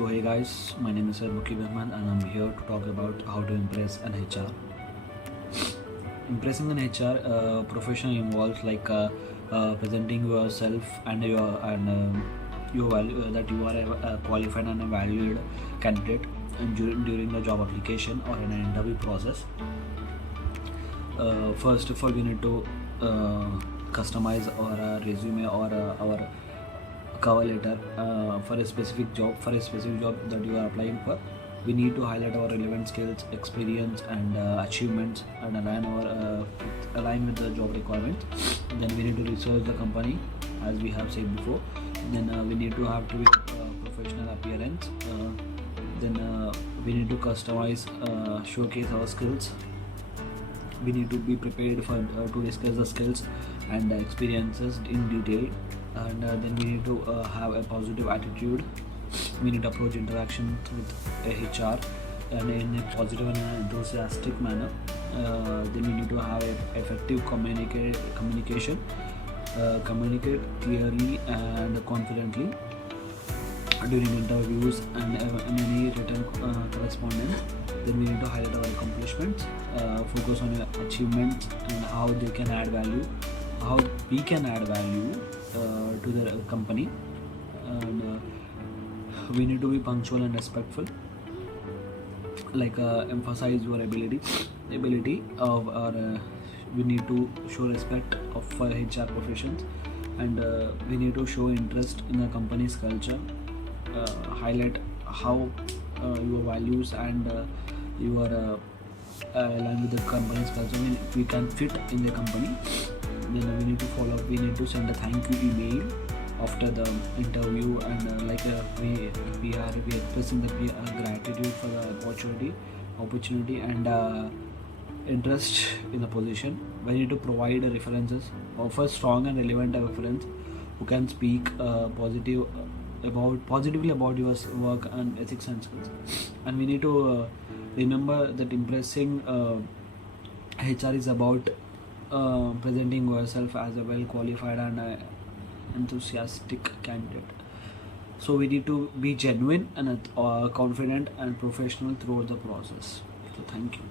So hey guys, my name is Rahman and I'm here to talk about how to impress an HR. Impressing an HR professional involves presenting yourself and your value that you are a qualified and a valued candidate during the job application or in an interview process. First of all, we need to customize our resume or our cover letter for a specific job that you are applying for. We need to highlight our relevant skills, experience and achievements and align with the job requirements. Then we need to research the company as we have said before. Then we need to have to be professional appearance. Then we need to customize, showcase our skills. We need to be prepared for to discuss the skills and experiences in detail. And then we need to have a positive attitude. We need to approach interactions with a HR and in a positive and enthusiastic manner. Then we need to have effective communication, communicate clearly and confidently during interviews and any written correspondence. Then we need to highlight our accomplishments, focus on achievements and how they can add value, how we can add value to the company. And we need to be punctual and respectful, emphasize your ability of we need to show respect of HR professions, and we need to show interest in the company's culture, highlight how your values and your align with the company's culture. I mean, we can fit in the company. Then we need to follow up. We need to send a thank you email after the interview, and we are expressing that we are gratitude for the opportunity and interest in the position. We need to provide references, offer strong and relevant reference who can speak positively about your work and ethics and skills. And we need to remember that impressing HR is about presenting yourself as a well qualified and enthusiastic candidate. So we need to be genuine and confident and professional throughout the process. So thank you.